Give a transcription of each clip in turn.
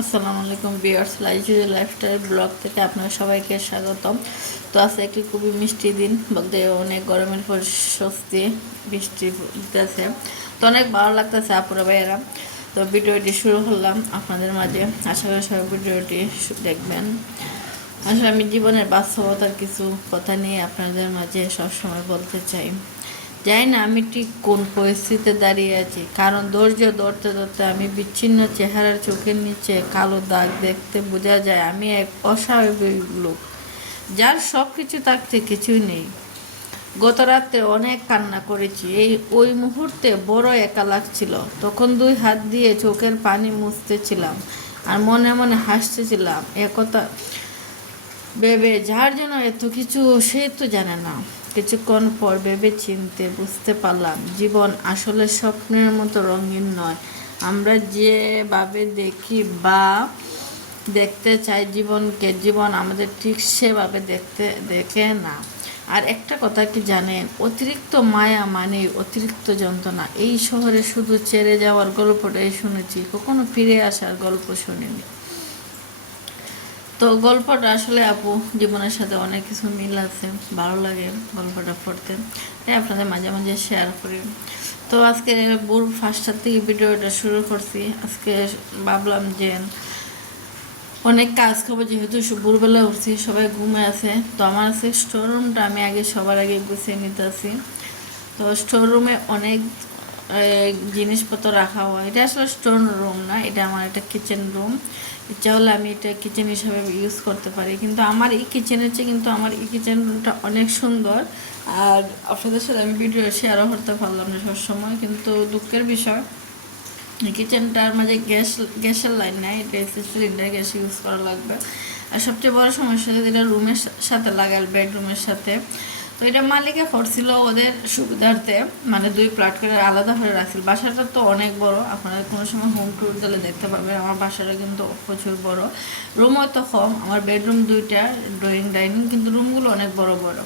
আসসালামু আলাইকুম viewers, lifestyle blog থেকে আপনার সবাইকে স্বাগতম। তো আজকে একটি খুবই মিষ্টি দিন, বলতে অনেক গরমের পর স্বস্তি, বৃষ্টি দিতেছে, তো অনেক ভালো লাগতেছে আপুরা ভাইয়েরা। তো ভিডিওটি শুরু করলাম আপনাদের মাঝে, আশা করি সবাই ভিডিওটি দেখবেন। আসলে আমি জীবনের বাস্তবতার কিছু কথা নিয়ে আপনাদের মাঝে সবসময় বলতে চাই। জানি না আমি ঠিক কোন পরিস্থিতিতে দাঁড়িয়ে আছি, কারণ ধৈর্য ধরতে ধরতে আমি বিচ্ছিন্ন চেহারার চোখের নিচে কালো দাগ দেখতে বোঝা যায় আমি এক অস্বাভাবিক লোক, যার সব কিছু থাকতে কিছুই নেই। গত রাতে অনেক কান্না করেছি, ওই মুহূর্তে বড় একা লাগছিল। তখন দুই হাত দিয়ে চোখের পানি মুছতেছিলাম আর মনে মনে হাসতেছিলাম, একথা ভেবে যার জন্য এত কিছু সে তো জানে না। কিছুক্ষণ পর ভেবে চিনতে বুঝতে পারলাম জীবন আসলে স্বপ্নের মতো রঙিন নয়। আমরা যেভাবে দেখি বা দেখতে চাই জীবনকে, জীবন আমাদের ঠিক সেভাবে দেখে না। আর একটা কথা কি জানেন, অতিরিক্ত মায়া মানে অতিরিক্ত যন্ত্রণা। এই শহরে শুধু ছেড়ে যাওয়ার গল্পটাই শুনেছি, কখনো ফিরে আসার গল্প শুনিনি। তো গল্পটা আসলে আপু জীবনের সাথে অনেক কিছু মিল আছে, ভালো লাগে গল্পটা পড়তে, তাই আপনাদের মাঝে মাঝে শেয়ার করি। তো আজকে ভোর 5টার থেকে ভিডিওটা শুরু করছি। আজকে ভাবলাম যে অনেক কাজ খবর, যেহেতু ভোরবেলা উঠছি, সবাই ঘুমে আছে, তো আমার আছে স্টোর রুমটা আমি আগে সবার আগে গুছিয়ে নিতেছি। তো স্টোর রুমে অনেক জিনিসপত্র রাখা হয়। এটা আসলে স্টোর রুম না, এটা আমার একটা কিচেন রুম। ইচ্ছা হলে আমি এটা কিচেন হিসাবে ইউজ করতে পারি, কিন্তু আমার এই কিচেনের চেয়ে কিন্তু আমার এই কিচেন রুমটা অনেক সুন্দর। আর আপনাদের সাথে আমি ভিডিও শেয়ারও করতে পারলাম না সবসময়, কিন্তু দুঃখের বিষয় কিচেনটার মাঝে গ্যাসের লাইন নাই, এটা সিলিন্ডার গ্যাস ইউজ করা লাগবে। আর সবচেয়ে বড় সমস্যা হচ্ছে এটা রুমের সাথে লাগাল, বেডরুমের সাথে। তো এটা মালিকে করছিল ওদের সুবিধার্থে, মানে 2 প্লাট করে আলাদা করে রাখছিল। বাসাটা তো অনেক বড়, আপনারা কোনো সময় হোম ট্যুর দিলে দেখতে পাবেন। আমার বাসাটা কিন্তু প্রচুর বড়, রুম হয়তো কম, আমার বেডরুম 2টা, ড্রয়িং ডাইনিং, কিন্তু রুমগুলো অনেক বড় বড়।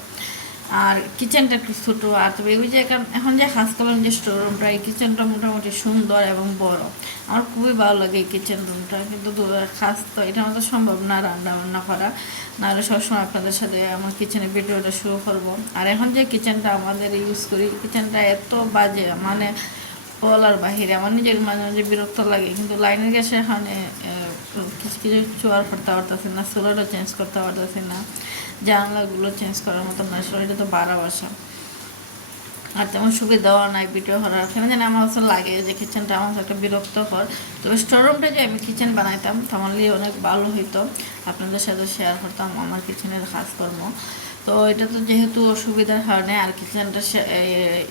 আর কিচেনটা একটু ছোটো। আর তবে ওই যে এখন যে কাজ করলাম যে স্টোর রুমটা, এই কিচেনটা মোটামুটি সুন্দর এবং বড়। আমার খুবই ভালো লাগে এই কিচেন রুমটা, কিন্তু কাজ তো এটা আমাদের সম্ভব না রান্না বান্না করা, নাহলে সবসময় আপনাদের সাথে আমার কিচেনের ভিডিওটা শুরু করব। আর এখন যে কিচেনটা আমাদের ইউজ করি, কিচেনটা এত বাজে, মানে বলার বাহিরে। আমার নিজের মাঝে মাঝে বিরক্ত লাগে, কিন্তু লাইনের গ্যাসে এখানে কিছু কিছু চোয়ার করতে পারতেছি না, সোলারও চেঞ্জ করতে পারতেছি না, জানলাগুলো চেঞ্জ করার মতো না। আসলে এটা তো বাড়া বাসা, আর তেমন সুবিধাও নাই ভিডিও করার। কেন জানি আমার কাছে লাগে যে কিচেনটা আমার একটা বিরক্তকর। তবে স্টোররুমটা যে আমি কিচেন বানাইতাম তাহলে অনেক ভালো হইতো, আপনাদের সাথে শেয়ার করতাম আমার কিচেনের কাজকর্ম। তো এটা তো যেহেতু অসুবিধার কারণে আর কিচেনটা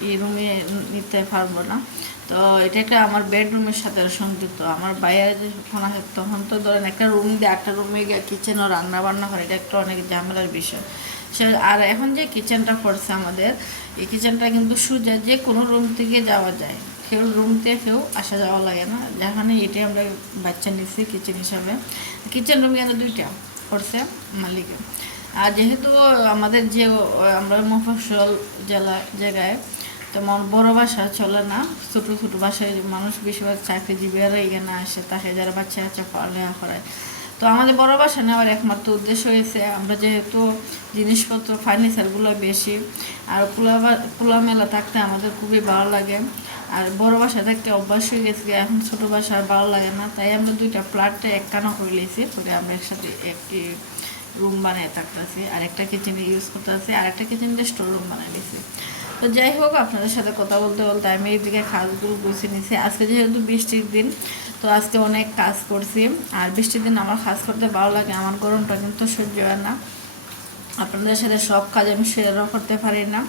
এই রুমে নিতে পারবো না। তো এটা একটা আমার বেডরুমের সাথে সংযুক্ত। আমার বাইরে যখন আসে তখন তো ধরেন একটা রুম দিয়ে একটা রুমে গিয়ে কিচেনও রান্না বান্না করে, এটা একটা অনেক ঝামেলার বিষয়। আর এখন যে কিচেনটা পড়ছে আমাদের, এই কিচেনটা কিন্তু সোজা যে কোনো রুম থেকে যাওয়া যায়, কেউ রুম থেকে কেউ আসা যাওয়া লাগে না। যেখানে এটাই আমরা বাচ্চা নিচ্ছি কিচেন হিসাবে। কিচেন রুম কিন্তু 2টা পড়ছে মালিকে। আর যেহেতু আমাদের যে আমরা মফস্বল জায়গায় তেমন বড় বাসা চলে না, ছোটো ছোটো বাসায় মানুষ বেশিরভাগ চাকরিজীবীরা এখানে আসে, তাকে যারা বাচ্চা কাচ্চা পড়ালেখা করায়। তো আমাদের বড় বাসা নেওয়ার একমাত্র উদ্দেশ্য হয়েছে আমরা যেহেতু জিনিসপত্র ফার্নিচারগুলো বেশি, আর খোলামেলা থাকতে আমাদের খুবই ভালো লাগে। আর বড় বাসা থাকতে অভ্যাস হয়ে গেছে, এখন ছোটো বাসা আর ভালো লাগে না, তাই আমরা 2টা ফ্ল্যাটটা একখানা করে নিয়েছি, করে আমরা একসাথে একটি রুম বানিয়ে থাকতেছি, আর একটা কিচেনে ইউজ করতেছি, আর একটা কিচেনে স্টোর রুম বানিয়ে নিয়েছি। তো যাই হোক, আপনাদের সাথে কথা বলতে বলতে আমি এইদিকে কাজগুলো গুছিয়ে নিয়েছি। আজকে যেহেতু বৃষ্টির দিন, তো আজকে অনেক কাজ করছি। আর বৃষ্টির দিন আমার কাজ করতে ভালো লাগে, আমার গরমটা কিন্তু সহ্য হয় না। আপনাদের সাথে সব কাজ আমি শেয়ারও করতে পারি না।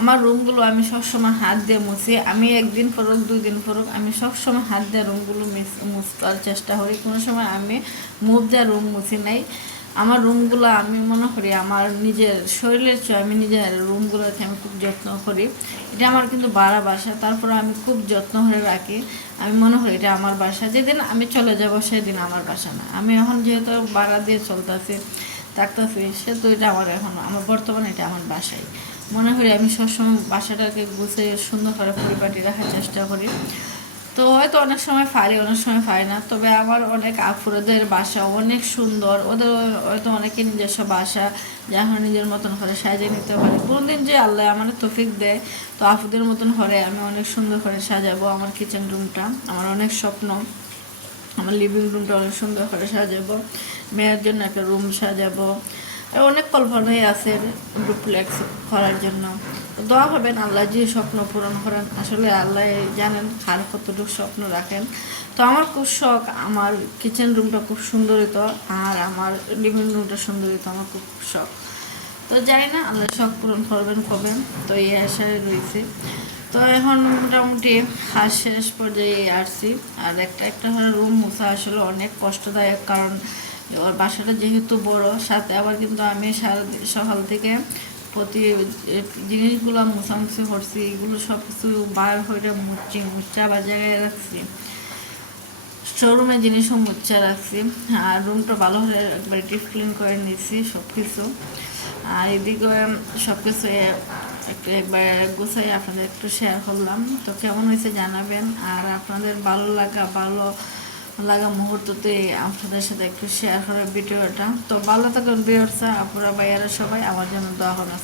আমার রুমগুলো আমি সবসময় হাত দিয়ে মুছি, আমি একদিন পরক 2 দিন পরক আমি সবসময় হাত দিয়ে রুমগুলো মুছতে চেষ্টা করি। কোনো সময় আমি মুভ দিয়ে রুম মুছি নাই। আমার রুমগুলো আমি মনে করি আমার নিজের শরীরের চেয়ে আমি নিজের রুমগুলোকে আমি খুব যত্ন করি। এটা আমার কিন্তু ভাড়া বাসা, তারপরে আমি খুব যত্ন করে রাখি। আমি মনে করি এটা আমার বাসা, যেদিন আমি চলে যাব সেদিন আমার বাসা না। আমি এখন যেহেতু ভাড়া দিয়ে চলতেছি থাকতেছি, সে তো এটা আমার এখন আমার বর্তমানে এটা আমার বাসায়। মনে করি আমি সবসময় বাসাটাকে গুছিয়ে সুন্দর করে পরিপাটি রাখার চেষ্টা করি। তো হয়তো অনেক সময় পারি, অনেক সময় পারি না। তবে আমার অনেক আপুরাদের বাসা অনেক সুন্দর, ওদের হয়তো অনেকে নিজস্ব বাসা যখন নিজের মতন করে সাজিয়ে নিতে পারে। কোনোদিন যে আল্লাহ আমার তৌফিক দেয়, তো আপুদের মতন করে আমি অনেক সুন্দর করে সাজাবো আমার কিচেন রুমটা। আমার অনেক স্বপ্ন আমার লিভিং রুমটা অনেক সুন্দর করে সাজাবো, মেয়ের জন্য একটা রুম সাজাবো, আর অনেক কল্পনাই আছে ডুপ্লেক্স করার জন্য। দোয়া হবেন আল্লাহ যে স্বপ্ন পূরণ করেন, আসলে আল্লাহ জানেন কার কতটুকু স্বপ্ন রাখেন। তো আমার খুব শখ আমার কিচেন রুমটা খুব সুন্দর হতো, আর আমার লিভিং রুমটা সুন্দর হতো, আমার খুব শখ। তো জানি না আল্লাহ শখ পূরণ করবেন কবে, তো এই আশায় রয়েছে। তো এখন মোটামুটি কাজ শেষ পর্যায়ে আসছি। আর একটা একটা করে রুম মুছা আসলে অনেক কষ্টদায়ক, কারণ ওর বাসাটা যেহেতু বড়, সাথে আবার কিন্তু আমি সকাল থেকে প্রতি জিনিসগুলো মুছামুছি করছি, এগুলো সব কিছু বার হয়ে মুচ্ছা আবার জায়গায় রাখছি, শোরুমে জিনিসও মুচ্ছা রাখছি। আর রুমটা ভালো করে একবার ডিপ ক্লিন করে নিচ্ছি সব কিছু। আর এদিকে সব কিছু একটু একবার গুছাই আপনাদের একটু শেয়ার করলাম। তো কেমন হয়েছে জানাবেন, আর আপনাদের ভালো লাগা মুহূর্ততে আপনাদের সাথে একটু শেয়ার করার ভিডিওটা। তো ভালো থাকুন ভিউয়ার্স, আপুরা ভাইয়ারা সবাই আমার জন্য দোয়া করবেন।